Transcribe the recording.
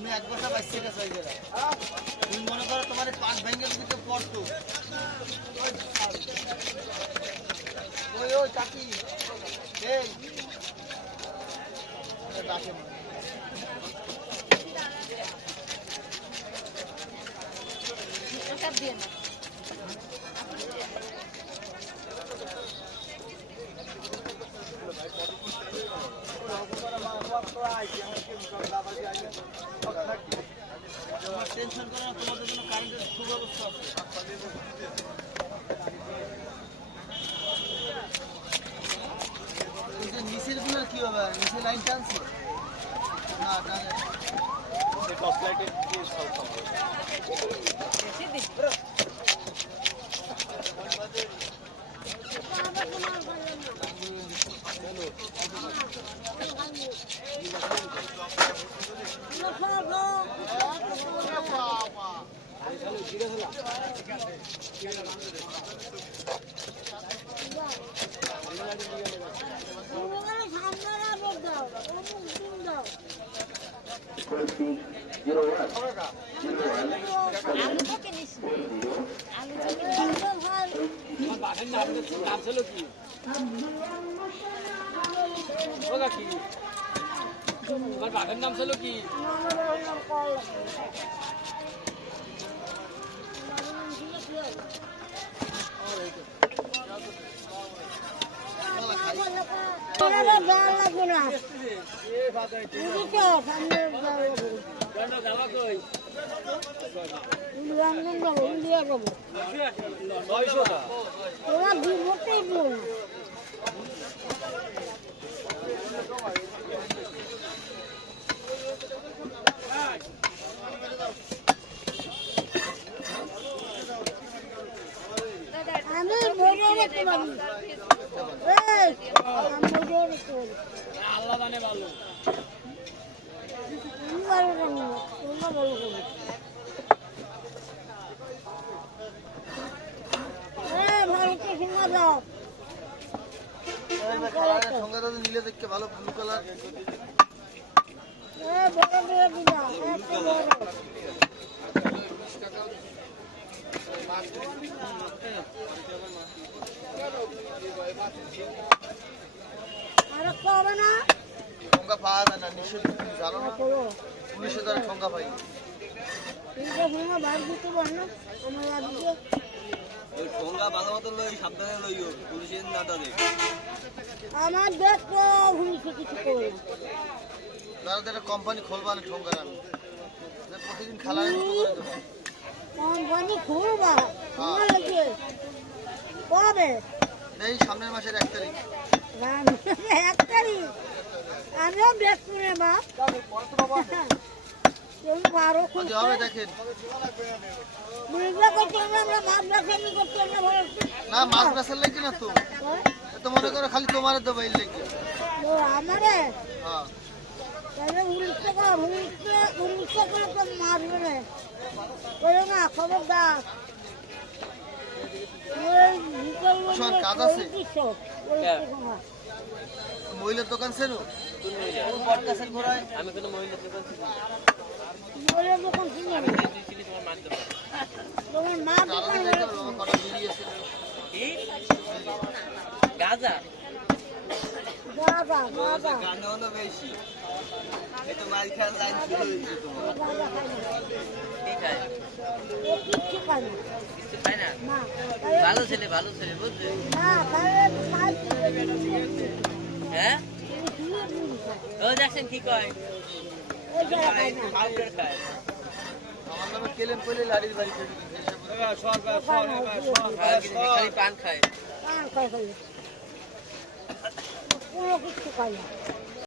তুমি এক বছর বাইসে গেছো ওই জায়গায় তুমি মনে করো তোমার পাঁচ ব্যাঙ্গের ভিতরে পড়তো ওই ওই কাকি এই ডাকে সব দিয়ে না টেনশন করো না তোমাদের জন্য কারেন্টের সুব্যবস্থা আছে নিচের গুলো কি হবে নিচের লাইন টানছে না টানে টর্চ লাইটের দিয়ে সলভ হবে বাঘের নাম ছিল কি আল্লাহ জানে ভালো নিলে দেখতে ভালো ব্লু কালার ঠোঙ্গা পাওয়া যায় না নিষেধ জানো না পুলিশে তারা ঠোঙ্গা পাই ওই ঠোঙ্গা ভালো মতো লই সাবধানে লইও পুলিশের না তাদের আমার দেখ কিছু করে দাদা একটা কোম্পানি খোলবা না ঠোঙ্গা আমি প্রতিদিন খেলার মতো করে দেবো কোম্পানি খুলবা কবে এই সামনের মাসের 1 তারিখ 1 তারিখ আমিও দেখবো রে বাপ তুমি পারো খুলতে হবে দেখেন বুঝলে করতে আমরা মাছ বেচানি করতে আমরা না মাছ বেচার লাগে না তো তো মনে করো খালি তোমার দেবো এই লেগে আমারে হ্যাঁ তাহলে উড়িষ্যা করে তো মারবে না বলো না খবরদার কাজ আছে মহিলার দোকান ছিল আমি কোনো মহিলার দোকান ছিল মহিলার দোকান ছিল তোমার মা গাজা গাজা গাজা গাঁজা হলো বেশি এই তো মাছ খাওয়ার লাইন শুরু হয়েছে তোমার গাজা খাই না কি খায় ও কিচ্ছু খাই না কিছু খায় না না ভালো ছেলে বুঝলি না খাই হ্যাঁ ও দেখছেন কি কয় ওই জায়গা খাই না পাউডার খায় আমার নামে কেলেন কইলে লাড়ির বাড়ি করে খালি পান খায় খাই কোনো কিছু খাই না